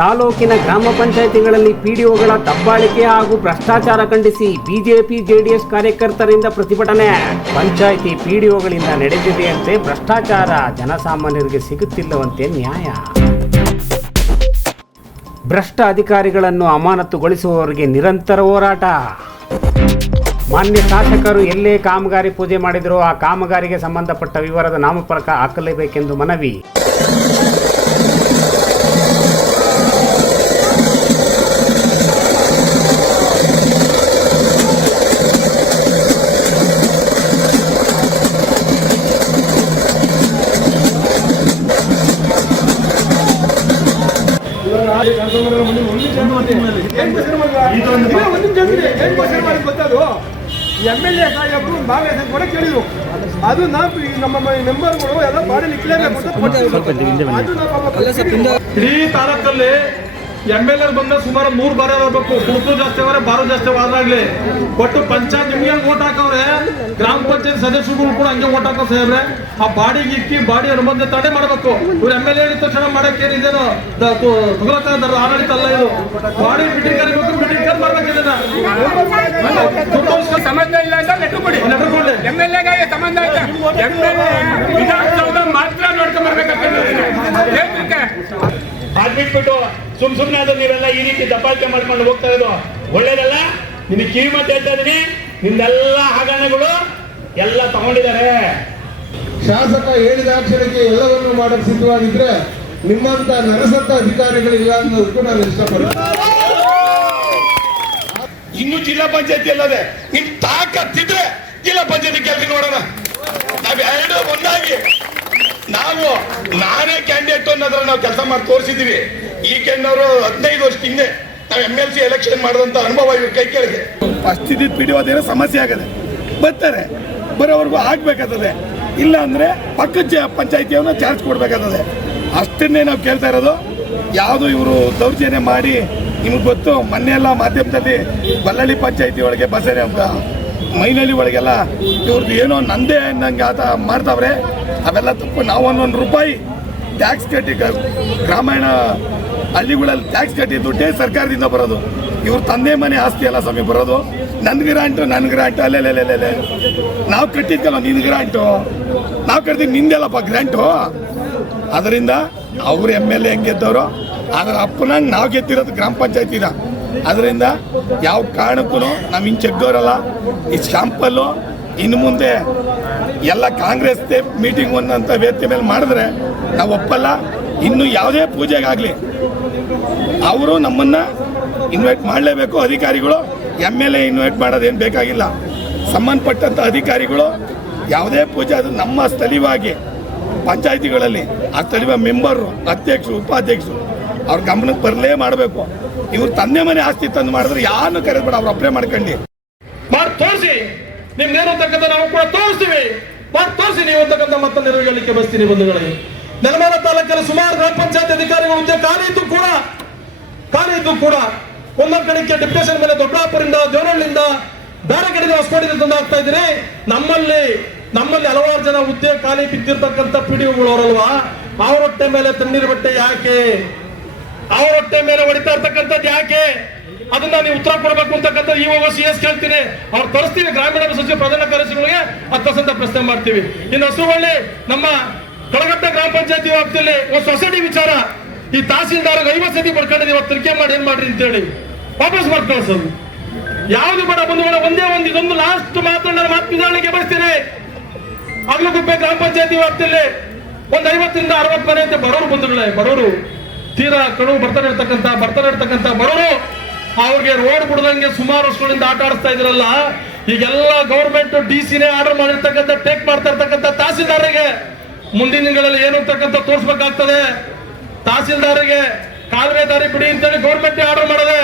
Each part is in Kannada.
ತಾಲೂಕಿನ ಗ್ರಾಮ ಪಂಚಾಯಿತಿಗಳಲ್ಲಿ ಪಿಡಿಒಗಳ ದಬ್ಬಾಳಿಕೆ ಹಾಗೂ ಭ್ರಷ್ಟಾಚಾರ ಖಂಡಿಸಿ ಬಿಜೆಪಿ, ಜೆಡಿಎಸ್ ಕಾರ್ಯಕರ್ತರಿಂದ ಪ್ರತಿಭಟನೆ. ಪಂಚಾಯಿತಿ ಪಿಡಿಒಗಳಿಂದ ನಡೆದಿದೆಯಂತೆ ಭ್ರಷ್ಟಾಚಾರ ಜನಸಾಮಾನ್ಯರಿಗೆ ಸಿಗುತ್ತಿಲ್ಲವಂತೆ ನ್ಯಾಯ. ಭ್ರಷ್ಟ ಅಧಿಕಾರಿಗಳನ್ನು ಅಮಾನತುಗೊಳಿಸುವವರಿಗೆ ನಿರಂತರ ಹೋರಾಟ. ಮಾನ್ಯ ಶಾಸಕರು ಎಲ್ಲೇ ಕಾಮಗಾರಿ ಪೂಜೆ ಮಾಡಿದರೂ ಆ ಕಾಮಗಾರಿಗೆ ಸಂಬಂಧಪಟ್ಟ ವಿವರದ ನಾಮಫಲಕ ಹಾಕಲೇಬೇಕೆಂದು ಮನವಿ. ಎಂ ಎಲ್ ಎ ಸಾಹೇಬರು ಭಾಗವಹಿಸ ಕೂಡ ಕೇಳಿದ್ರು. ಅದು ನಾವು ನಮ್ಮ ಮೆಂಬರ್ಗಳು ಎಲ್ಲ ಬಾಡಿ ನಿಕ್ಲೇಬೇಕು ಅಂತ ಕೊಟ್ಟಿದ್ರು. ಅದು ಇಡೀ ತಾಲೂಕಲ್ಲಿ ಎಂ ಎಲ್ ಎರ್ ಬಂದ ಸುಮಾರು ಮೂರ್ ಬಾರಿ ಬರ್ಬೇಕು ಕುಡ್ಕು ಜಾಸ್ತಿ ಅವರೇ ಬಾರು ಜಾಸ್ತಿ ಆದಾಗ್ಲಿ ಒಟ್ಟು ಪಂಚಾಯತ್ ನಿಮ್ಗೆ ಓಟ್ ಹಾಕವ್ರೆ? ಗ್ರಾಮ ಪಂಚಾಯತ್ ಸದಸ್ಯರುಗಳು ಕೂಡ ಹಂಗೆ ಓಟ್ ಹಾಕೋ ಸಾಹೇಬ್ರೆ. ಆ ಬಾಡಿಗೆ ಇಕ್ಕಿ ಬಾಡಿ ಅನುಬಂಧ ತಡೆ ಮಾಡಬೇಕು. ಇವ್ರು ಎಂ ಎಲ್ ಎ ಹೇಳಿದ ತಕ್ಷಣ ಮಾಡಕ್ಕೆ ಏನಿದೇನು ತಗೊಳಕ್ಕಾಗದ ಆಡಳಿತ ಅಲ್ಲ ಇದು. ಬಾಡಿ ಮೀಟಿಂಗ್ ಕರಿಬೇಕು ಮೀಟಿಂಗ್ ಕರ್ ಮಾಡ್ಬೇಕು ಇದನ್ನ. ಸಂಬಂಧ ಇಲ್ಲ ಅಂತ ಲೆಟರ್ ಕೊಡಿ. ಲೆಟರ್ ಕೊಡ್ಲಿ. ಎಂ ಎಲ್ ಎ ಸಂಬಂಧ ಇಲ್ಲ. ಎಂ ಎಲ್ ಎ ವಿಧಾನಸೌಧ ಮಾತ್ರ ನೋಡ್ಕೊಂಡ್ ಬರ್ಬೇಕಂತ ಕ್ಷೇತ್ರಕ್ಕೆ ಅದ್ಬಿಟ್ಬಿಟ್ಟು ಸುಮ್ ಸುಮ್ನೆ ಅದು ನೀವೆಲ್ಲ ಈ ರೀತಿ ದಬ್ಬಾಳಿಕೆ ಮಾಡ್ಕೊಂಡು ಹೋಗ್ತಾ ಇರೋದು ಒಳ್ಳೇದಲ್ಲ? ನಿನ್ನ ಕಿವಿ ಮಾತು ಹೇಳ್ತಾ ಇದೀನಿ ನಿಮ್ದೆಲ್ಲ ಹಗರಣಗಳು ಎಲ್ಲ ತಗೊಂಡಿದ್ದಾರೆ. ಶಾಸಕ ಹೇಳಿದ ಅಕ್ಷರಕ್ಕೆ ಎಲ್ಲವನ್ನು ಮಾಡಕ್ಕೆ ಸಿದ್ಧವಾಗಿದ್ರೆ ನಿಮ್ಮಂತ ನರಸತ್ತ ಅಧಿಕಾರಿಗಳಿಲ್ಲ ಅನ್ನೋದಕ್ಕೂ ನಾನು ಇಷ್ಟಪಡ್ತೀನಿ ಇನ್ನು ಜಿಲ್ಲಾ ಪಂಚಾಯತಿ ಅಲ್ಲದೆ ನಿಮ್ ತಾಕತ್ತಿದ್ರೆ ಜಿಲ್ಲಾ ಪಂಚಾಯತಿ ಕೆಲಸ ನೋಡೋಣ. ನಾವೆರಡು ಎರಡು ಒಂದಾಗಿ ನಾವು ನಾನೇ ಕ್ಯಾಂಡಿಡೇಟ್ ಅನ್ನೋದ್ರ ನಾವು ಕೆಲಸ ಮಾಡಿ ತೋರಿಸಿದೀವಿ ಈ ಕೆನ್ನವರು ಹದಿನೈದು ವರ್ಷ ಹಿಂದೆ ನಾವು ಎಂ ಎಲ್ ಸಿ ಎಲೆಕ್ಷನ್ ಮಾಡಿದಂತ ಅನುಭವ ಇವ್ರ ಕೈ ಕೆಳಗೆ. ಇದ್ದಿದ್ದು ಪಿಡಿಯೋದೇನೋ ಸಮಸ್ಯೆ ಆಗದೆ ಬರ್ತಾರೆ. ಬರೋವರೆಗೂ ಆಗ್ಬೇಕಾದದೆ ಇಲ್ಲ ಅಂದ್ರೆ ಪಕ್ಕದ ಪಂಚಾಯತಿಯವನ್ನ ಚಾರ್ಜ್ ಕೊಡ್ಬೇಕಾದದೆ ಅಷ್ಟನ್ನೇ ನಾವು ಕೇಳ್ತಾ ಇರೋದು. ಯಾವುದು ಇವರು ದೌರ್ಜನ್ಯ ಮಾಡಿ ನಿಮ್ಗೆ ಗೊತ್ತು, ಮೊನ್ನೆ ಎಲ್ಲ ಮಾಧ್ಯಮದಲ್ಲಿ ಬಳ್ಳಳ್ಳಿ ಪಂಚಾಯಿತಿ ಒಳಗೆ ಬಸರೆ ಅಂತ ಮೈನಳ್ಳಿ ಒಳಗೆಲ್ಲ ಇವ್ರದ್ದು ಏನೋ ನಂದೇ ನಂಗೆ ಆತ ಮಾಡ್ತಾವ್ರೆ. ಅವೆಲ್ಲ ತಪ್ಪು. ನಾವು ಒಂದೊಂದು ರೂಪಾಯಿ ಟ್ಯಾಕ್ಸ್ ಕಟ್ಟಿ ಗ್ರಾಮೀಣ ಹಳ್ಳಿಗಳಲ್ಲಿ ಟ್ಯಾಕ್ಸ್ ಕಟ್ಟಿ ದುಡ್ಡೇ ಸರ್ಕಾರದಿಂದ ಬರೋದು. ಇವ್ರ ತಂದೆ ಮನೆ ಆಸ್ತಿ ಅಲ್ಲ ಸ್ವಾಮಿ ಬರೋದು. ನನ್ ಗ್ರಾಂಟು ನನ್ ಗ್ರಾಂಟು ಅಲ್ಲೆಲ್ಲೆಲ್ಲೆಲ್ಲೆ ನಾವು ಕಟ್ಟಿದ್ಕಲ್ಲ ನಿನ್ ಗ್ರಾಂಟು. ನಾವು ಕಟ್ಟಿದ್ ನಿಂದೆಲ್ಲಪ್ಪ ಗ್ರಾಂಟು. ಅದರಿಂದ ಅವ್ರು ಎಂ ಎಲ್ ಎ ಹೆಂಗೆ ಗೆದ್ದವರು ಅದರ ಅಪ್ಪನ ನಾವು ಗೆದ್ದಿರೋದು ಗ್ರಾಮ ಪಂಚಾಯತಿನ ಅದರಿಂದ ಯಾವ ಕಾರಣಕ್ಕೂ ನಾವು ಹಿಂಗೆ ಚೆಗ್ದವ್ರಲ್ಲ ಈ ಶಾಂಪಲ್ಲು ಇನ್ನು ಮುಂದೆ ಎಲ್ಲ ಕಾಂಗ್ರೆಸ್ ಮೀಟಿಂಗ್ ಒಂದಂತ ವೇದಿಕೆ ಮೇಲೆ ಮಾಡಿದ್ರೆ ನಾವು ಒಪ್ಪಲ್ಲ. ಇನ್ನು ಯಾವುದೇ ಪೂಜೆಗಾಗಲಿ. ಅವರು ನಮ್ಮನ್ನ ಇನ್ವೈಟ್ ಮಾಡಲೇಬೇಕು. ಅಧಿಕಾರಿಗಳು ಎಂ ಎಲ್ ಎ ಇನ್ವೈಟ್ ಮಾಡೋದೇನು ಬೇಕಾಗಿಲ್ಲ. ಸಂಬಂಧಪಟ್ಟಂಥ ಅಧಿಕಾರಿಗಳು ಯಾವುದೇ ಪೂಜೆ ಅದು ನಮ್ಮ ಸ್ಥಳೀಯವಾಗಿ, ಪಂಚಾಯತಿಗಳಲ್ಲಿ, ಆ ಸ್ಥಳೀಯ ಮೆಂಬರು ಅಧ್ಯಕ್ಷರು, ಉಪಾಧ್ಯಕ್ಷರು ಅವ್ರ ಗಮನಕ್ಕೆ ಬರಲೇ ಮಾಡಬೇಕು. ಇವ್ರು ತಂದೆ ಮನೆ ಆಸ್ತಿ ತಂದು ಮಾಡಿದ್ರೆ ಯಾರನ್ನು ಕರೆದ್ಬೇಡ ಅವ್ರು ಅಪ್ಲೈ ಮಾಡ್ಕೊಂಡು. ಮಾಡಿ ತೋರಿಸಿ! ನಿಮ್ದೇನು ಅಂತಕ್ಕಂಥ ನಾವು ಕೂಡ ತೋರಿಸ್ತೀವಿ. ಮಾಡಿ ತೋರಿಸಿ ನೀವು ಅಂತಕ್ಕಂಥ ಮತ್ತೆ ಹೇಳಲಿಕ್ಕೆ ಬಸ್ತೀನಿ ಬಂಧುಗಳಿಗೆ ನೆಲಮಲ ತಾಲೂಕಿನ ಸುಮಾರು ಗ್ರಾಮ ಪಂಚಾಯತ್ ಅಧಿಕಾರಿಗಳು ಖಾಲಿ ಕೂಡ ಇದ್ದು ಕೂಡ ಒಂದೊಂದು ಕಡೆಗೆ ಡಿಪ್ರೆಷನ್ ಮೇಲೆ ದೊಡ್ಡಾಪುರಿಂದ ದೇವನಹಳ್ಳಿಯಿಂದ ಬೇರೆ ಕಡೆಗೆ ಹೊಸಪೇಟೆ ತಂದು ಆಗ್ತಾ ನಮ್ಮಲ್ಲಿ ನಮ್ಮಲ್ಲಿ ಹಲವಾರು ಜನ ಹುದ್ದೆ ಖಾಲಿ ಬಿದ್ದಿರ್ತಕ್ಕಂಥ ಪಿಡಿಒಗಳು ಅವರಲ್ವಾ? ಅವ್ರ ಹೊಟ್ಟೆ ಮೇಲೆ ತಣ್ಣೀರು ಬಟ್ಟೆ ಯಾಕೆ? ಅವ್ರ ಹೊಟ್ಟೆ ಮೇಲೆ ಹೊಡಿತಾ ಇರ್ತಕ್ಕಂಥದ್ದು ಯಾಕೆ? ಅದನ್ನ ನೀವು ಉತ್ತರ ಕೊಡಬೇಕು ಅಂತಕ್ಕಂಥ ಇವಾಗ ಸಿ ಎಸ್ ಕೇಳ್ತೀನಿ. ಅವ್ರು ತರಿಸ್ತೀವಿ, ಗ್ರಾಮೀಣ ಸಚಿವ ಪ್ರಧಾನ ಕಾರ್ಯದರ್ಶಿಗಳಿಗೆ ಹತ್ತಸಂತ ಪ್ರಶ್ನೆ ಮಾಡ್ತೀವಿ. ಇನ್ನು ಹಸುವಳ್ಳಿ ನಮ್ಮ ಕಳಗಟ್ಟ ಗ್ರಾಮ ಪಂಚಾಯತಿ ವ್ಯಾಪ್ತಿಯಲ್ಲಿ ಒಂದು ಸೊಸೈಟಿ ವಿಚಾರ. ಈ ತಹಸೀಲ್ದಾರ್ಗೆ ಐವತ್ತು ಸತಿ ಪಡ್ಕೊಂಡಿದ್ದೀವಿ ಇವತ್ತು ತಿರ್ಕೆ ಮಾಡಿ ಏನ್ ಮಾಡ್ರಿ ಅಂತೇಳಿ ವಾಪಸ್ ಮಾಡಿ ಕಳ್ಸೋದು. ಯಾವ್ದು ಬೇಡ, ಬಂದು ಬೇಡ, ಒಂದೇ ಒಂದು, ಇದೊಂದು ಲಾಸ್ಟ್ ನಾನು ಮಾತು ನಿಧಾನಕ್ಕೆ ಬಯಸ್ತೇನೆ. ಅಗ್ಲಗುಪ್ಪೆ ಗ್ರಾಮ ಪಂಚಾಯತಿ ವ್ಯಾಪ್ತಿಯಲ್ಲಿ ಒಂದ್ ಐವತ್ತರಿಂದ ಅರವತ್ತು ಮನೆ ಅಂತ ಬರೋರು ಬಂಧುಗಳೇ ಬರೋರು ತೀರಾ ಕಡು ಬರ್ತಾನೆ ಇರ್ತಕ್ಕಂಥ ಬರ್ತಾನೆ ಇರ್ತಕ್ಕಂಥ ಬರೋರು ಅವ್ರಿಗೆ ರೋಡ್ ಬಿಡದಂಗೆ ಸುಮಾರು ವರ್ಷಗಳಿಂದ ಆಟ ಆಡಿಸ್ತಾ ಇದ್ರಲ್ಲ, ಈಗೆಲ್ಲ ಗೌರ್ಮೆಂಟ್ ಡಿ ಸಿನೇ ಆರ್ಡರ್ ಮಾಡಿರ್ತಕ್ಕಂಥ ಟೇಕ್ ಮಾಡ್ತಾ ಇರ್ತಕ್ಕಂಥ ತಹಸೀಲ್ದಾರಿಗೆ ಮುಂದಿನ ದಿನಗಳಲ್ಲಿ ಏನು ಅಂತಕ್ಕಂಥ ತೋರಿಸ್ಬೇಕಾಗ್ತದೆ. ತಹಸೀಲ್ದಾರಿಗೆ ಕಾಲುವೆ ದಾರಿ ಬಿಡಿ ಅಂತೇಳಿ ಗೌರ್ಮೆಂಟ್ ಆರ್ಡರ್ ಮಾಡದೆ.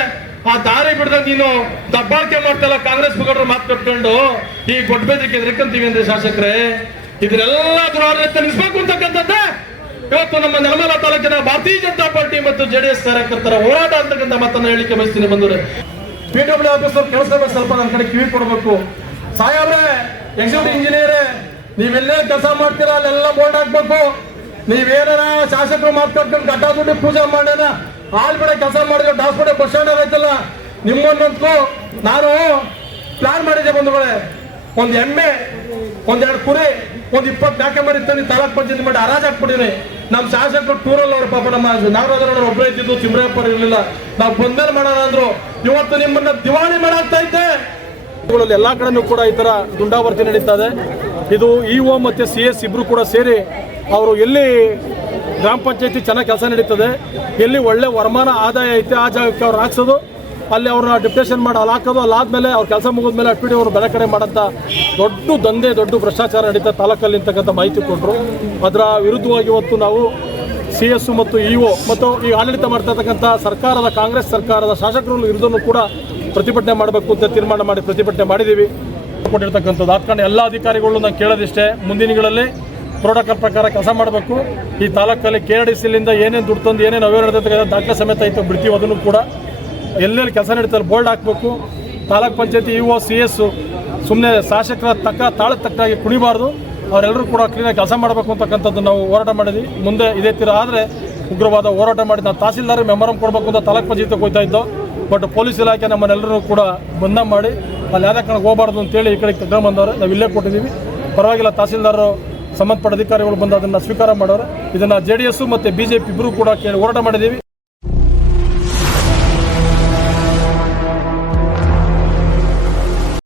ಆ ದಾರಿ ಬಿಡದೆ ನೀನು ದಬ್ಬಾಳಿಕೆ ಮಾಡ್ತಲ್ಲ ಕಾಂಗ್ರೆಸ್ ಮುಖಂಡರು ಮಾತು ಕಟ್ಕೊಂಡು ಈ ಗೊಡ್ಡ ಬೆದರಿಕೆ ಎದ್ರಕಂತೀವಿ ಅಂದ್ರೆ ಶಾಸಕರೇ, ಇದ್ರೆಲ್ಲ ದುರಾಡಳಿತ ನಿಲ್ಸ್ಬೇಕು ಅಂತಕ್ಕಂಥದ್ದ. ಇವತ್ತು ನಮ್ಮ ನೆಲಮಲ ತಾಲೂಕಿನ ಭಾರತೀಯ ಜನತಾ ಪಾರ್ಟಿ ಮತ್ತು ಜೆಡಿಎಸ್ ಕಾರ್ಯಕರ್ತರ ಹೋರಾಟ ಅಂತಕ್ಕಂಥ ಮಾತನ್ನ ಹೇಳಿಕೆ ಬಯಸ್ತೀನಿ ಬಂದರೆ ಪಿ ಡಬ್ಲ್ಯೂ ಆಫೀಸರ್ ಕೆಲಸ ಸ್ವಲ್ಪ ನನ್ನ ಕಡೆ ಕಿವಿ ಕೊಡಬೇಕು. ಸಾಹೇಬ್ರೆ, ಎಕ್ಸಿಕ್ಯೂಟಿವ್ ಇಂಜಿನಿಯರೇ, ನೀವೆಲ್ಲೇ ಕೆಲಸ ಮಾಡ್ತೀರಾ, ಅಲ್ಲೆಲ್ಲ ಬೋರ್ಡ್ ಹಾಕ್ಬೇಕು. ನೀವೇನಾರ ಶಾಸಕರು ಮಾತಾಡ್ಕೊಂಡು ಕಟ್ಟಾ ದುಡ್ಡು ಪೂಜೆ ಮಾಡೋಣ ಆಲ್ಬಡೆ ಕೆಲಸ ಮಾಡಿದ್ರೆ ಬಡ ಬಸ್ ಸ್ಟ್ಯಾಂಡ್ ಆಯ್ತಲ್ಲ? ನಿಮ್ಮನ್ನಂತೂ ನಾನು ಪ್ಲಾನ್ ಮಾಡಿದ್ದೆ ಬಂಧುಗಳೇ. ಒಂದು ಎಮ್ಮೆ ಒಂದೆರಡು ಕುರಿ, ಒಂದು ಇಪ್ಪತ್ತು ನಾಲ್ಕೆ ಮರಿ ತಂದು ಪಂಚಾಯತ್ ಮಾಡಿ ಹರಾಜ್ ಹಾಕ್ಬಿಟ್ಟಿನಿ ನಮ್ಮ ಶಾಸಕರು ಟೂರಲ್ಲಿ ಅವ್ರ ಪಾಪ ನಮ್ಮ ನಾಗರಾಜ್ ಒಬ್ಬರೇ ಇದ್ದಿದ್ದು ತಿಮ್ರಪ್ಪ ಇರಲಿಲ್ಲ. ನಾವು ಬಂದೇನು ಮಾಡೋಣ ಅಂದ್ರು. ಇವತ್ತು ನಿಮ್ಮನ್ನ ದಿವಾಳಿ ಮಾಡಾಗ್ತಾ ಇದ್ದೆ. ಎಲ್ಲ ಕಡೆನೂ ಕೂಡ ಈ ಥರ ದುಂಡಾವರ್ತಿ ನಡೀತಾ ಇದೆ. ಇದು ಇ ಒ ಮತ್ತು ಸಿ ಎಸ್ ಕೂಡ ಸೇರಿ ಅವರು ಎಲ್ಲಿ ಗ್ರಾಮ ಪಂಚಾಯತಿ ಚೆನ್ನಾಗಿ ಕೆಲಸ ನಡೀತದೆ, ಎಲ್ಲಿ ಒಳ್ಳೆ ವರಮಾನ ಆದಾಯ ಐತೆ ಆ ಜಾಗಕ್ಕೆ ಅವ್ರು ಹಾಕ್ಸೋದು, ಅಲ್ಲಿ ಅವ್ರನ್ನ ಡಿಪ್ಟೇಷನ್ ಮಾಡಿ ಅಲ್ಲಿ ಹಾಕೋದು, ಅಲ್ಲಿ ಆದಮೇಲೆ ಅವ್ರ ಕೆಲಸ ಮುಗಿದ ಮೇಲೆ ಅಟ್ಬಿಡಿ ಅವರು ಬೇರೆ ಕಡೆ ಮಾಡೋಂಥ ದೊಡ್ಡ ದಂಧೆ, ದೊಡ್ಡ ಭ್ರಷ್ಟಾಚಾರ ನಡೀತಾ ತಾಲೂಕಲ್ಲಿ ಅಂತಕ್ಕಂಥ ಮಾಹಿತಿ ಕೊಟ್ಟರು ಅದರ ವಿರುದ್ಧವಾಗಿ ಇವತ್ತು ನಾವು ಸಿ ಎಸ್ ಮತ್ತು ಇ ಒ ಮತ್ತು ಈ ಆಡಳಿತ ಮಾಡ್ತಾ ಇರ್ತಕ್ಕಂಥ ಸರ್ಕಾರದ, ಕಾಂಗ್ರೆಸ್ ಸರ್ಕಾರದ ಶಾಸಕರ ವಿರುದ್ಧನೂ ಕೂಡ ಪ್ರತಿಭಟನೆ ಮಾಡಬೇಕು ಅಂತ ತೀರ್ಮಾನ ಮಾಡಿ ಪ್ರತಿಭಟನೆ ಮಾಡಿದ್ದೀವಿ. ಕೊಟ್ಟಿರ್ತಕ್ಕಂಥದ್ದು. ಹಾಕೊಂಡು ಎಲ್ಲ ಅಧಿಕಾರಿಗಳು ನಾನು ಕೇಳೋದಿಷ್ಟೇ, ಮುಂದಿನ ದಿನಗಳಲ್ಲಿ ಪ್ರೋಟೋಕಾಲ್ ಪ್ರಕಾರ ಕೆಲಸ ಮಾಡಬೇಕು. ಈ ತಾಲೂಕಲ್ಲಿ ಕೆ ಆರ್ ಡಿ ಸಿಲಿಂದ ಏನೇನು ದುಡ್ಡು ತಂದು ಏನೇನು ಅವೇರ್ ನಡೀತದೆ ದಾಖಲೆ ಸಮೇತ ಐತೆ ಬಿಡ್ತೀವಿ ಅದನ್ನು ಕೂಡ. ಎಲ್ಲೆಲ್ಲಿ ಕೆಲಸ ನಡೀತಾರೆ ಬೋರ್ಡ್ ಹಾಕಬೇಕು. ತಾಲೂಕ್ ಪಂಚಾಯತಿ ಇ ಒ ಸಿ ಎಸ್ ಸುಮ್ಮನೆ ಶಾಸಕರ ತಕ್ಕ ತಾಳದ ತಕ್ಕಾಗಿ ಕುಣಿಬಾರ್ದು. ಅವರೆಲ್ಲರೂ ಕೂಡ ಕ್ಲೀನಾಗಿ ಕೆಲಸ ಮಾಡಬೇಕು ಅಂತಕ್ಕಂಥದ್ದು ನಾವು ಹೋರಾಟ ಮಾಡಿದ್ವಿ. ಮುಂದೆ ಇದೇ ತೀರ ಆದರೆ ಉಗ್ರವಾದ ಹೋರಾಟ ಮಾಡಿ ನಾವು ತಹಸೀಲ್ದಾರ್ ಮೆಮೊರಂ ಕೊಡಬೇಕು ಅಂತ ತಾಲೂಕ್ ಪಂಚಾಯತಿಗೆ ಹೋಗ್ತಾ ಇದ್ದೋ. ಬಟ್ ಪೊಲೀಸ್ ಇಲಾಖೆ ನಮ್ಮನ್ನೆಲ್ಲರೂ ಕೂಡ ಬಂಧ ಮಾಡಿ, ಅಲ್ಲಿ ಯಾವುದೇ ಕಾರಣಕ್ಕೆ ಹೋಗಬಾರ್ದು ಅಂತೇಳಿ ಈ ಕಡೆ ತಗೊಂಡು ಬಂದವರು, ನಾವು ಇಲ್ಲೇ ಕೊಟ್ಟಿದ್ದೀವಿ. ಪರವಾಗಿಲ್ಲ ತಹಸೀಲ್ದಾರರು ಸಂಬಂಧಪಟ್ಟ ಅಧಿಕಾರಿಗಳು ಬಂದು ಅದನ್ನು ಸ್ವೀಕಾರ ಮಾಡೋರು. ಇದನ್ನು ಜೆ ಡಿ ಎಸ್ ಮತ್ತು ಬಿ ಜೆ ಪಿ ಇಬ್ಬರು ಕೂಡ ಕೇಳಿ ಹೋರಾಟ ಮಾಡಿದ್ದೀವಿ.